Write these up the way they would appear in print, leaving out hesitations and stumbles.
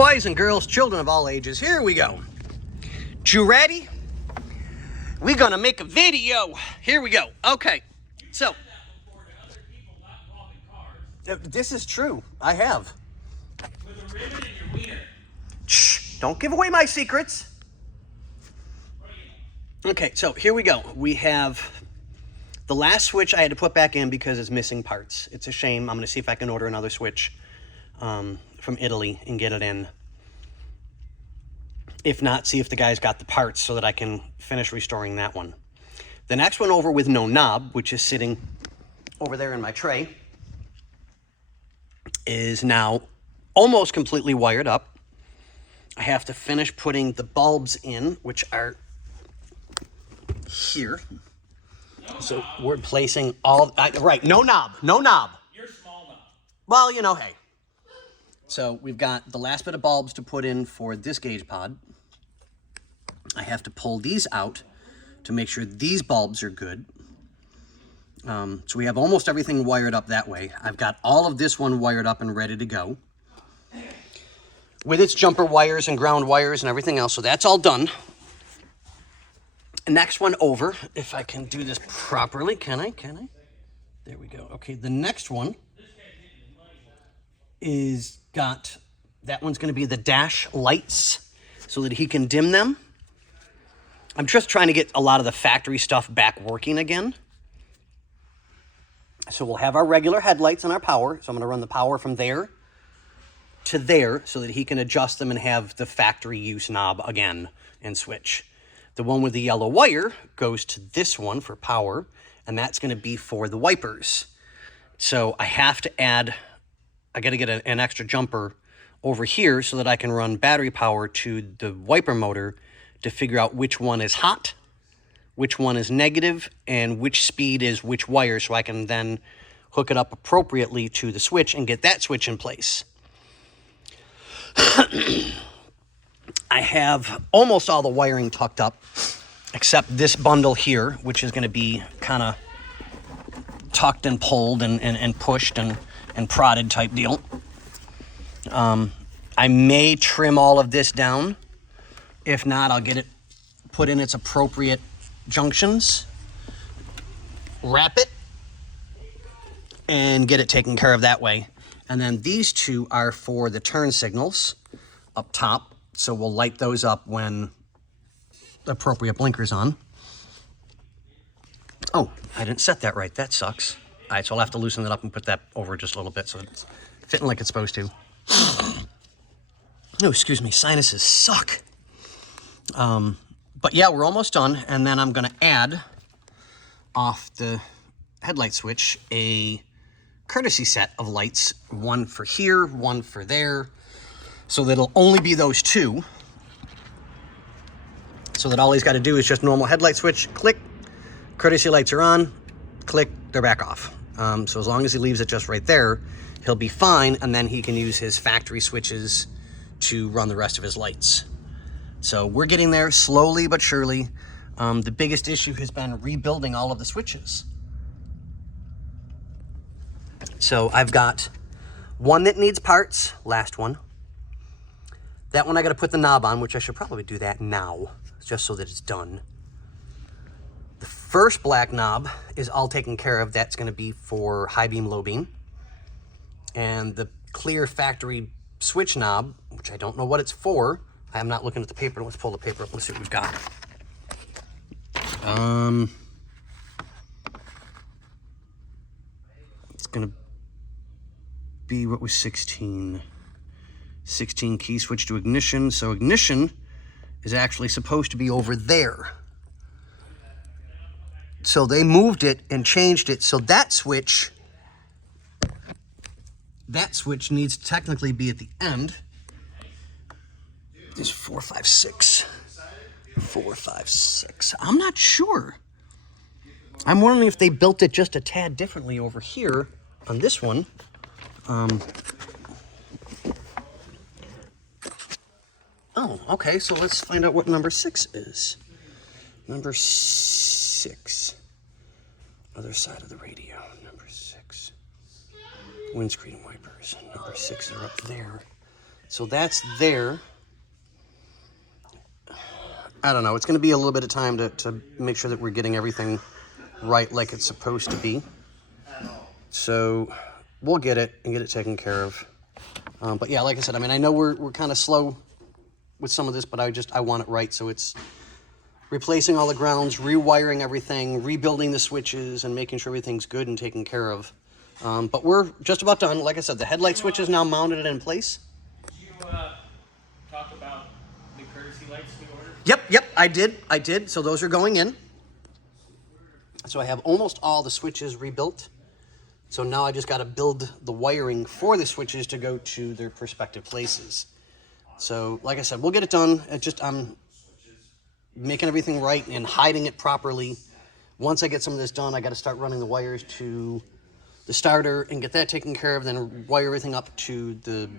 Boys and girls, children of all ages, here we go. You ready? We're gonna make a video. Here we go. Okay, so. This is true. I have. With a ribbon in your wiener. Shh, don't give away my secrets. Okay, so here we go. We have the last switch I had to put back in because it's missing parts. It's a shame. I'm going to see if I can order another switch from Italy and get it in. If not, see if the guy's got the parts so that I can finish restoring that one. The next one over with no knob, which is sitting over there in my tray, is now almost completely wired up. I have to finish putting the bulbs in, which are here. So we're placing all, right, no knob. You're small knob. Well, you know, hey. So we've got the last bit of bulbs to put in for this gauge pod. I have to pull these out to make sure these bulbs are good. So we have almost everything wired up that way. I've got all of this one wired up and ready to go, with its jumper wires and ground wires and everything else. So that's all done. Next one over, if I can do this properly. Can I? There we go. Okay, the next one is got, that one's going to be the Dash lights so that he can dim them. I'm just trying to get a lot of the factory stuff back working again. So we'll have our regular headlights and our power. So I'm going to run the power from there to there so that he can adjust them and have the factory use knob again and switch. The one with the yellow wire goes to this one for power, and that's going to be for the wipers. So I have to add, I got to get an extra jumper over here so that I can run battery power to the wiper motor to figure out which one is hot, which one is negative, and which speed is which wire, so I can then hook it up appropriately to the switch and get that switch in place. I have almost all the wiring tucked up, except this bundle here, which is going to be kind of tucked and pulled and pushed and prodded type deal. I may trim all of this down. If not, I'll get it put in its appropriate junctions, wrap it, and get it taken care of that way. And then these two are for the turn signals up top. So we'll light those up when the appropriate blinker's on. Oh, I didn't set that right. That sucks. All right, so I'll have to loosen it up and put that over just a little bit so it's fitting like it's supposed to. Oh, excuse me. Sinuses suck. But yeah, we're almost done. And then I'm going to add off the headlight switch a courtesy set of lights. One for here, one for there. So that it'll only be those two. So that all he's got to do is just normal headlight switch, click, courtesy lights are on, click, they're back off. So as long as he leaves it just right there, he'll be fine, and then he can use his factory switches to run the rest of his lights. So we're getting there slowly but surely. The biggest issue has been rebuilding all of the switches. So I've got one that needs parts, last one. That one I got to put the knob on, which I should probably do that now, just so that it's done. The first black knob is all taken care of. That's going to be for high beam, low beam. And the clear factory switch knob, which I don't know what it's for. I'm not looking at the paper. Let's pull the paper up. Let's see what we've got. It's going to be, what was 16 key switch to ignition. So ignition is actually supposed to be over there. So they moved it and changed it. So that switch needs to technically be at the end. There's 4, 5, 6. 4, 5, 6. I'm not sure. I'm wondering if they built it just a tad differently over here on this one. Oh, okay, so let's find out what number 6 is. Number 6. Other side of the radio. Number 6. Windscreen wipers. Number 6 are up there. So that's there. I don't know. It's going to be a little bit of time to make sure that we're getting everything right like it's supposed to be. So we'll get it and get it taken care of. But yeah, like I said, I mean, I know we're kind of slow with some of this, but I want it right. So it's replacing all the grounds, rewiring everything, rebuilding the switches, and making sure everything's good and taken care of. But we're just about done. Like I said, the headlight switch is now mounted and in place. Did you talk about the courtesy lights we ordered? Yep, I did. So those are going in. So I have almost all the switches rebuilt. So now I just got to build the wiring for the switches to go to their respective places. So like I said, we'll get it done. It's just I'm making everything right and hiding it properly. Once I get some of this done, I got to start running the wires to the starter and get that taken care of, then wire everything up to the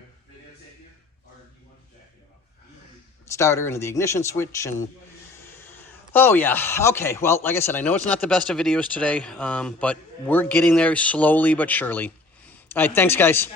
starter into the ignition switch. And oh yeah, okay, well, like I said, I know it's not the best of videos today, but we're getting there slowly but surely. All right, thanks guys.